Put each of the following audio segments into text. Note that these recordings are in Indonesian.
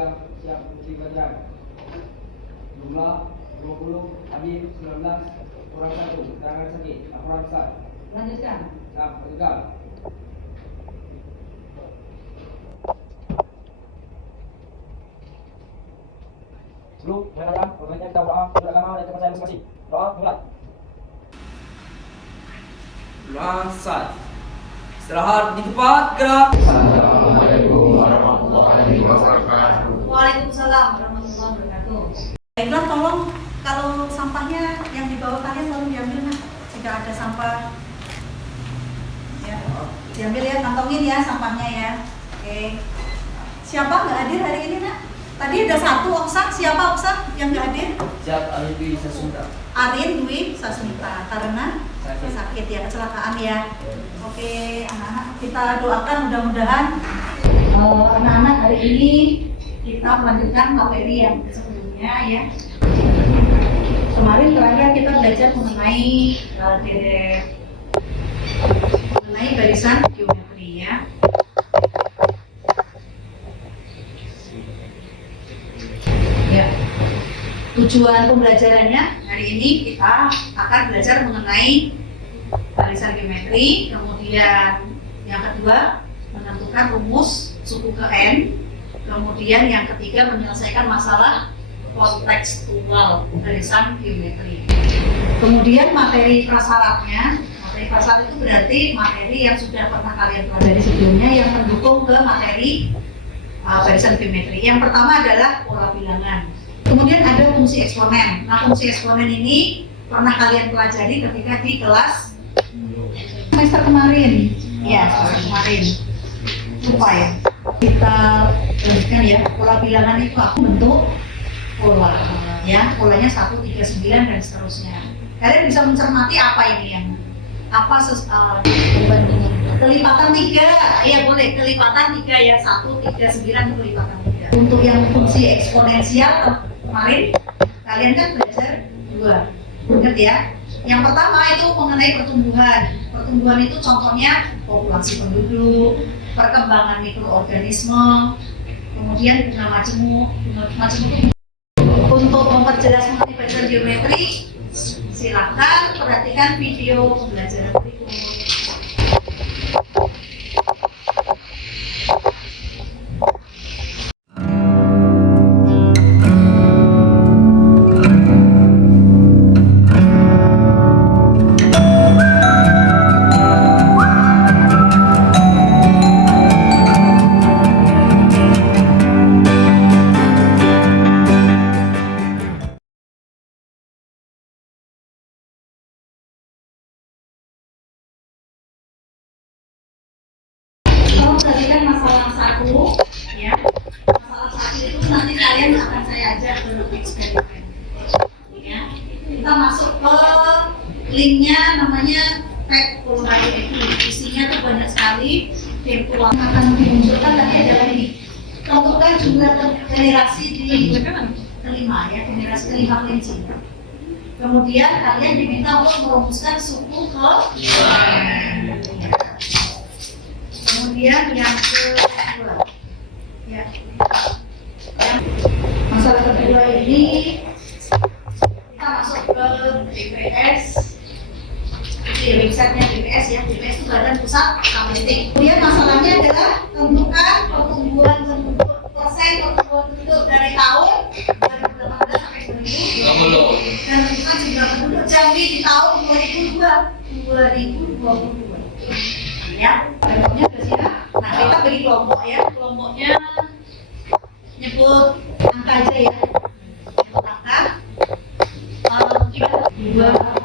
yang siap mengisi pelajaran. Jumlah 20, hadir 19, kurang 1, keterangan sakit, laporan besar. Lanjutkan. Siap, tegal. Sebelum pengajaran, selanjutnya kita berdoa untuk agama dan kepercayaan masing-masing. Doa mulai. Langsat. Istirahat di tempat gerak. Assalamualaikum warahmatullahi wabarakatuh. Waalaikumsalam warahmatullahi wabarakatuh. Baiklah, tolong kalau sampahnya yang dibawa kalian tolong diambil, nah. Jika ada sampah, ya, diambil ya, kantongin ya sampahnya ya. Oke. Siapa nggak hadir hari ini, nak? Tadi ada satu Oksa, siapa Oksa yang nggak hadir? Siap, Arin Dwi Sasunda. Arin Dwi Sasmita, karena Sakit. sakit ya, kecelakaan ya. Oke, anak-anak kita doakan mudah-mudahan anak-anak hari ini kita melanjutkan materi yang sebelumnya ya. Kemarin terakhir kita belajar mengenai barisan geometri ya. Ya. Tujuan pembelajarannya hari ini kita akan belajar mengenai barisan geometri, kemudian yang kedua menentukan rumus suku ke n, kemudian yang ketiga menyelesaikan masalah kontekstual barisan geometri. Kemudian materi prasyaratnya, materi prasyarat itu berarti materi yang sudah pernah kalian pelajari sebelumnya yang mendukung ke materi barisan geometri. Yang pertama adalah pola bilangan. Kemudian ada fungsi eksponen. Nah, fungsi eksponen ini pernah kalian pelajari ketika di kelas semester kemarin. Ya, semester kemarin. Lupa ya. Kita lanjutkan ya. Pola bilangan itu aku bentuk pola. Ya, polanya 1, 3, 9 dan seterusnya. Kalian bisa mencermati apa ini yang kelipatan 3. Ya boleh, kelipatan 3 ya. 1, 3, 9 kelipatan 3. Untuk yang fungsi eksponensial kemarin kalian kan belajar 2. Ingat ya. Yang pertama itu mengenai pertumbuhan. Pertumbuhan itu contohnya populasi penduduk, perkembangan mikroorganisme, kemudian bunga majemuk. Untuk memperjelas mengenai barisan geometri, silakan perhatikan video pembelajaran berikut. Perhatikan masalah 1 ya. Masalah 1 itu nanti kalian akan saya ajak dulu eksperimen ya. Kita masuk ke linknya, namanya tag polarimetri. Isinya tuh banyak sekali. Virtual akan dimunculkan nanti adalah ini. Tentukan jumlah generasi di kelima ya, generasi kelima kelinci. Kemudian kalian diminta untuk merumuskan suku ke kemudian yang kedua ya, masalah kedua ini kita masuk ke BPS, di websitenya BPS ya. BPS itu Badan Pusat Statistik. Kemudian masalahnya adalah tentukan pertumbuhan penduduk dari tahun 2018 sampai 2020 dan tentukan jumlah penduduk Jambi di tahun 2022 ya. Kelompoknya sudah siap. Nah, kita beri kelompok ya. Kelompoknya nyebut angka aja ya. Nyebut angka 2, 4,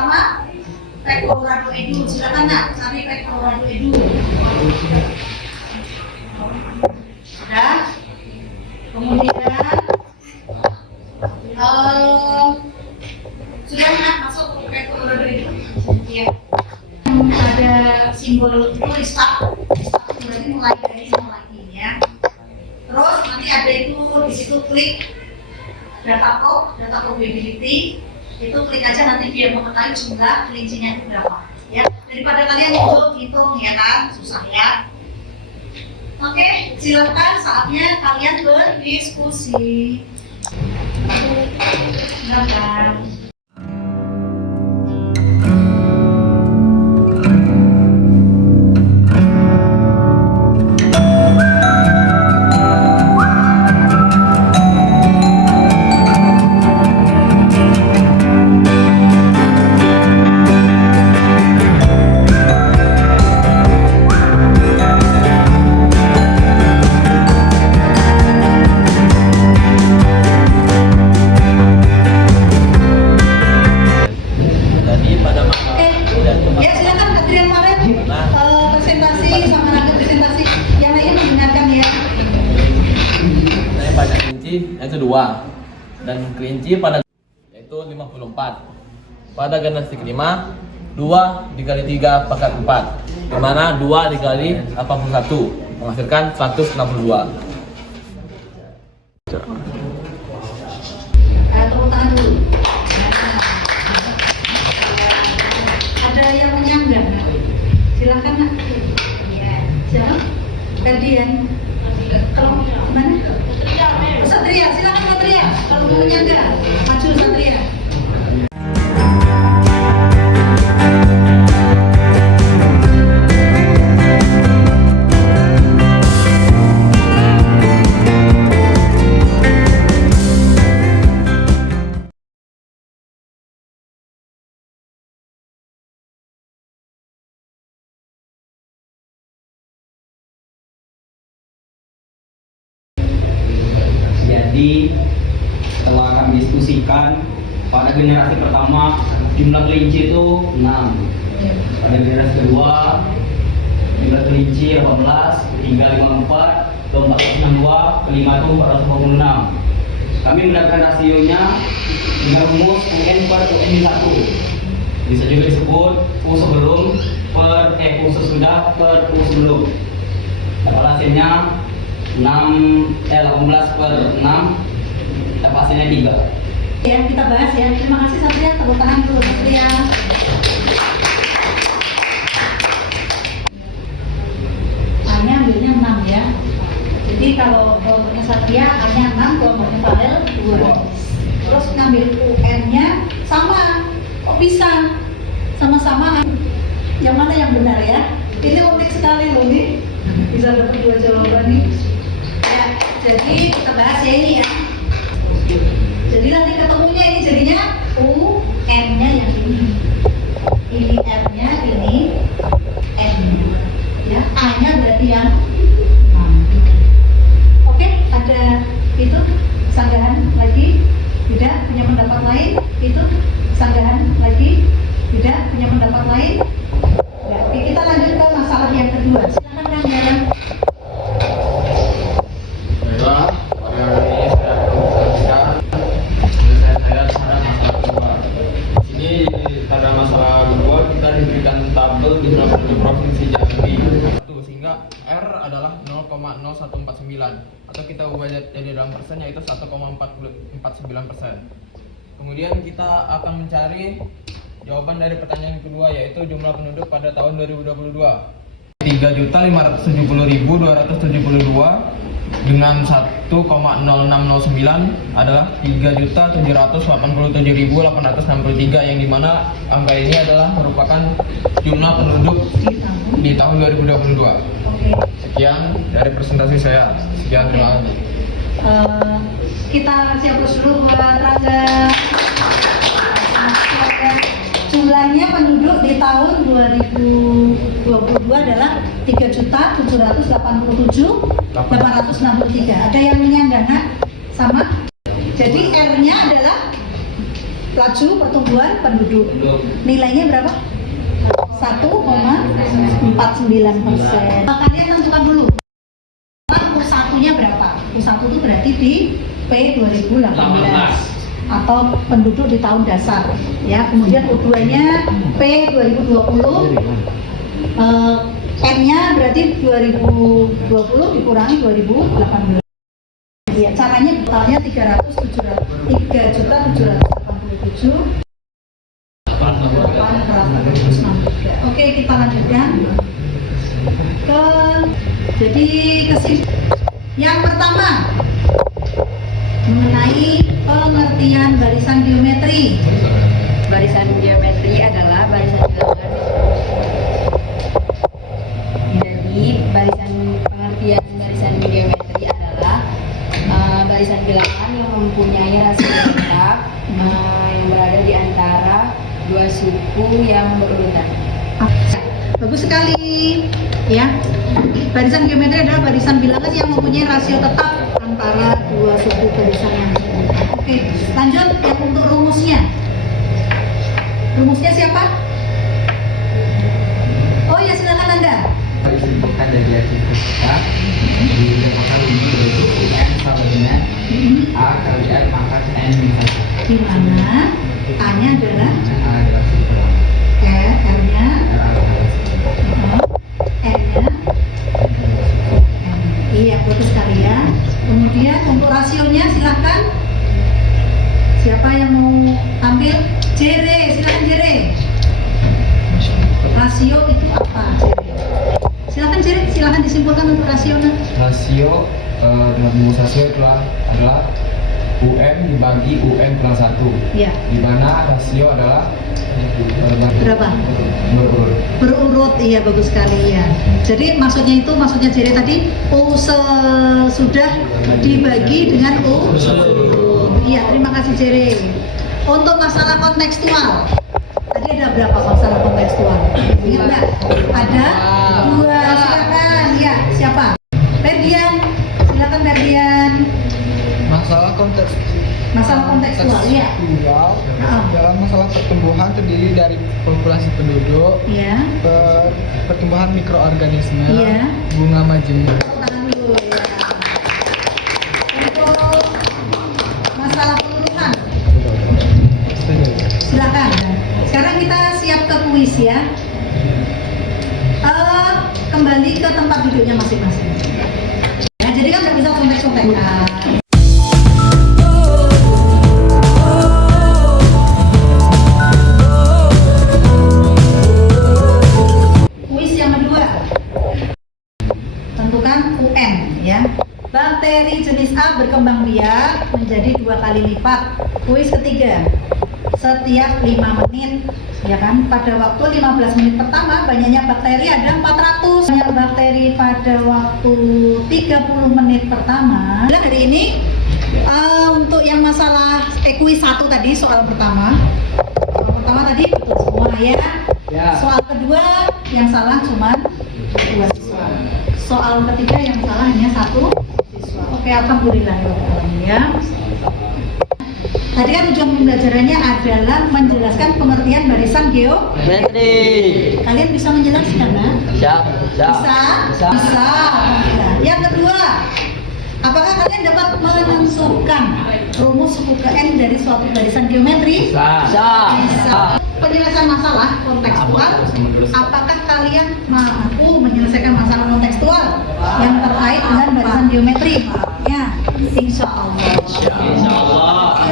sama Pektorado Edu. Silakan nak cari Pektorado Edu. Sudah. Kemudian sudah nak masuk ke Pektorado Edu. Ya. Ada simbol itu restart berarti mulai dari nol lagi ya. Terus nanti ada itu di situ klik data probability, itu klik aja nanti biar mengetahui jumlah kelincinya itu berapa ya, daripada kalian hitung ya kan, susah ya. Oke, silakan saatnya kalian berdiskusi. Silakan. Yaitu 2 dan kelinci pada yaitu 54. Pada generasi kelima 2 dikali 3 pangkat 4, dimana 2 dikali 81 menghasilkan 162. Tepuk tangan dulu. Ada yang menyanggah? Silakan nak. Siapa? Gantian. Kalau mana? Satria, silakan Satria. Kalau mau menyanggah, maju Satria. Jadi setelah kami diskusikan, pada generasi pertama jumlah kelinci itu 6, pada generasi kedua jumlah kelinci 18, ketiga 54, keempat 62, kelima itu 446. Kami mendapatkan rasionya dengan rumus UN per UN 1. Bisa juga disebut U sebelum per U sesudah per U sebelum. Dapat hasilnya 18 per 6, dapat hasilnya 3. Ya, kita bahas ya. Terima kasih Satria, tepuk tangan dulu Satria. A-nya ambilnya 6 ya. Jadi kalau kelompoknya Satria A-nya 6, kelompoknya Farel 2. Terus ngambil UN-nya sama. Kok bisa? Sama-sama. Yang mana yang benar ya? Ini unik sekali loh nih. Bisa dapat 2 jawaban nih. Ya, jadi kita bahas ya ini ya. Jadi nanti ketemunya ini jadinya U, N-nya yang ini. Ini R-nya, ini N-nya. Ya, A-nya berarti yang 6. Oke, ada itu sanggahan lagi. Tidak punya pendapat lain? Itu sanggahan lagi. Tidak punya pendapat lain? Ya, oke, kita lanjut ke masalah yang kedua. Silakan Kang Galang. Baiklah, pada hari ini saya akan membacakan saya pada masalah kedua. Di sini pada masalah kedua kita diberikan tabel di beberapa provinsi Jambi. Sehingga R adalah 0,0149 atau kita ubah jadi dalam persen yaitu 1,49%. Kemudian kita akan mencari jawaban dari pertanyaan kedua yaitu jumlah penduduk pada tahun 2022. 3.570.272 dengan 1,0609 adalah 3.787.863 yang dimana angka ini adalah merupakan jumlah penduduk di tahun 2022. Sekian dari presentasi saya. Sekian, terima kasih. Kita kasih aplaus dulu buat Rangga. Jumlahnya penduduk di tahun 2022 adalah 3.787.863. Ada yang menyanggah sama? Jadi R-nya adalah laju pertumbuhan penduduk. Nilainya berapa? 1,49%. Kalian tentukan dulu. U1-nya berapa? U1 itu berarti di P2018 atau penduduk di tahun dasar. Ya, kemudian U2-nya P2020. N-nya berarti 2020 dikurangi 2018. Ya, caranya totalnya 3.787.863. Oke, kita lanjutkan jadi yang pertama mengenai pengertian barisan geometri. Barisan geometri adalah barisan bilangan. Jadi pengertian barisan geometri adalah barisan bilangan yang mempunyai rasio tetap yang berada di antara dua suku yang berurutan. Bagus sekali, ya. Barisan geometri adalah barisan bilangan yang mempunyai rasio tetap antara dua suku barisan yang berurutan. Oke, lanjut yang untuk rumusnya. Rumusnya siapa? Oh ya, silakan Anda. Disebutkan dari hasil kita diletakkan yaitu UN sama dengan A kali R pangkat N minus 1. Di mana A-nya adalah A adalah super. R-nya R adalah N-nya iya, bagus sekali ya. Kemudian untuk rasionya silahkan. Siapa yang mau ambil? Jere, silahkan Jere. Rasio itu apa, Jere? Silahkan Jere, silahkan disimpulkan untuk rasionya. Rasio dalam rumus rasio adalah UN dibagi UN plus 1, Iya. di mana rasio adalah Berapa? berurut. Berurut, iya, bagus sekali ya. Jadi maksudnya Jere tadi U sudah dibagi dengan U. Iya, terima kasih Jere. Untuk masalah kontekstual, tadi ada berapa masalah kontekstual? Ingat nggak? Ada 2. Silakan, ya, siapa? Ferdian, silakan Ferdian. Masalah kontekstual, iya. Dalam masalah pertumbuhan terdiri dari populasi penduduk, Iya. pertumbuhan mikroorganisme, Iya. bunga majemuk. Tangan dulu ya. Untuk masalah peluruhan, silakan. Sekarang kita siap ke kuis ya. Kembali ke tempat duduknya masing-masing. Ya, jadi kan nggak bisa contek-contekan. Kuis yang kedua. Tentukan UN ya. Bakteri jenis A berkembang biak menjadi 2 kali lipat. Kuis ketiga. Setiap 5 menit, ya kan? Pada waktu 15 menit pertama banyaknya bakteri ada 400. Banyak bakteri pada waktu 30 menit pertama. Hari ini untuk yang masalah kuis 1 tadi, soal pertama. Soal pertama tadi betul semua ya. Soal kedua yang salah cuma 2 siswa. Soal ketiga yang salah hanya 1 siswa. Oke, alhamdulillah ya. Tadi kan tujuan pembelajarannya adalah menjelaskan pengertian barisan geometri. Kalian bisa menjelaskan, kan? Bisa. Yang kedua, apakah kalian dapat menentukan rumus suku ke N dari suatu barisan geometri? Bisa. Penjelasan masalah kontekstual, apakah kalian mampu menyelesaikan masalah kontekstual yang terkait dengan barisan geometri? Ya, insya Allah.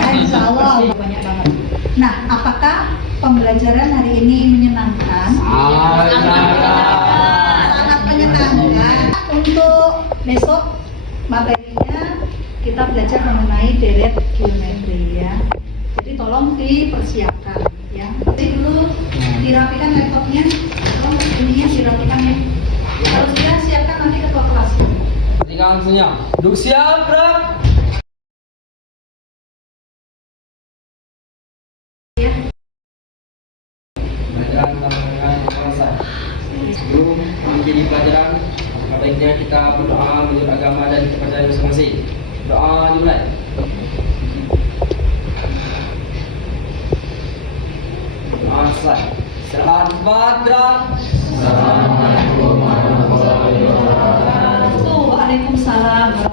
Insya Allah banyak banget. Nah, apakah pembelajaran hari ini menyenangkan? Sangat menyenangkan. Untuk besok materinya kita belajar mengenai deret geometri ya. Jadi tolong dipersiapkan ya. Jadi dulu dirapikan laptopnya, tolong ininya dirapikan ya. Kalau sudah siapkan nanti ketua kelas. Tinggal senyap. Duduk siap, gerak. Ya. Pelajaran dengan pengawasan. Sebelum menjadi pelajaran, baiknya kita berdoa menurut agama dan kepercayaan masing-masing. Doa dimulai. Selamat Badra. Waalaikumsalam.